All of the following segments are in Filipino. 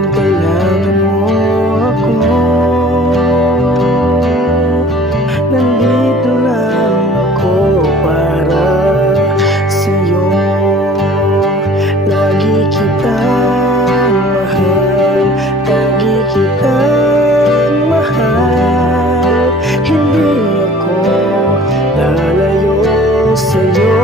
kung kailangan mo ako, nandito lang ako para sa'yo. Lagi kitang mahal, lagi kitang mahal. Hindi ako lalayo sa'yo.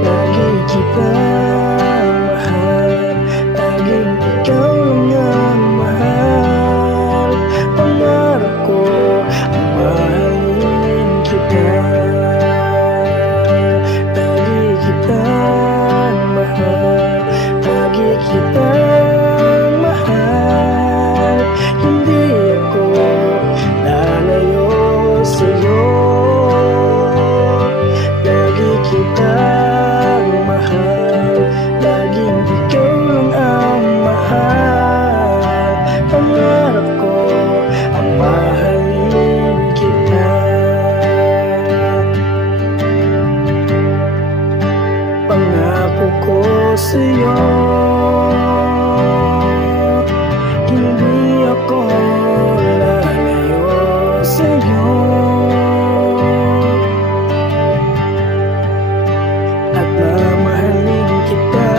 Lagi kitang mahal, laging ikaw lang ang mahal. Pangarap ko ang mahalin kita. Lagi kitang mahal, lagi kitang mahal. Hindi ako lalayo sa'yo. Lagi kitang mahal, laging ikaw lang ang mahal. Pangarap ko ang mahalin kita. Pangako ko sa'yo, hindi ako lalayo sa'yo. At mamahalin kita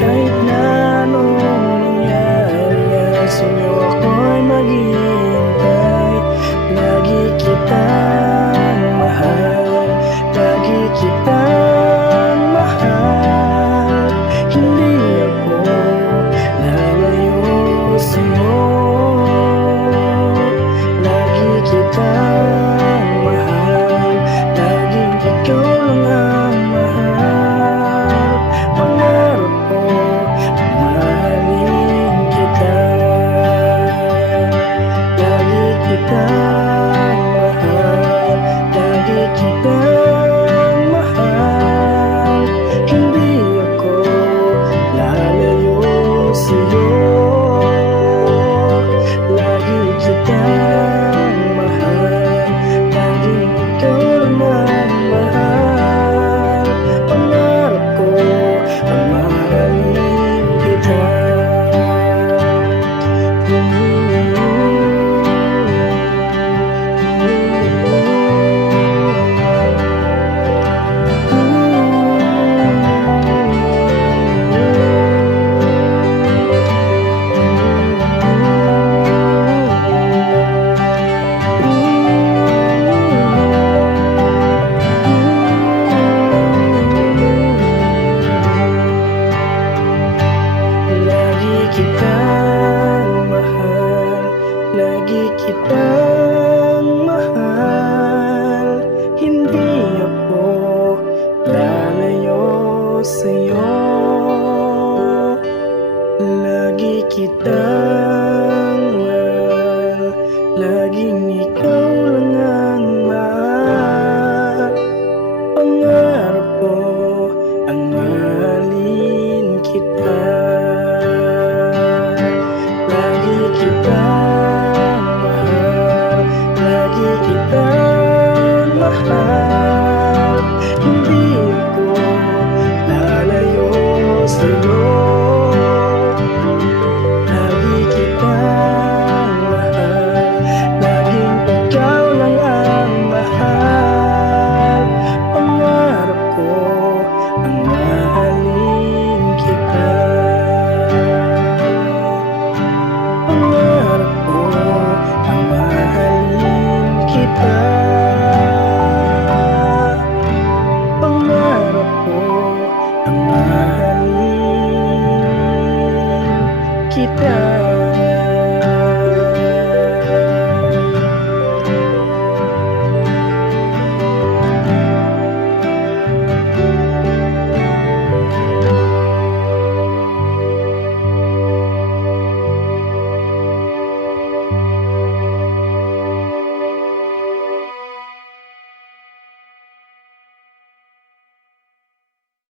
kahit na anong mangyari. Sa'yo ako'y maghihintay. Lagi kitang mahal, lagi kitang mahal. Hindi ako lalayo sa'yo. Lagi kitang mahal, laging ikaw lang ang mahal. Pangarap ko mahalin kita. Lagi kitang mahal, lagi kitang mahal. Hindi ako lalayo sa'yo. Lagi kitang mahal, laging ikaw lang ang mahal. Pangarap ko ang mahalin kita. Lagi kitang mahal, lagi kitang mahal. Hindi ako lalayo sa'yo. Lagi kitang mahal, laging ikaw lang ang mahal. Pangarap ko ang mahalin kita. Lagi kitang mahal, lagi kitang mahal. Hindi ako lalayo sa'yo. Lagi kitang mahal, laging ikaw lang ang mahal. Pangarap ko ang mahalin kita. Pangarap ko ang mahalin kita. Pangarap ko ang mahalin kita.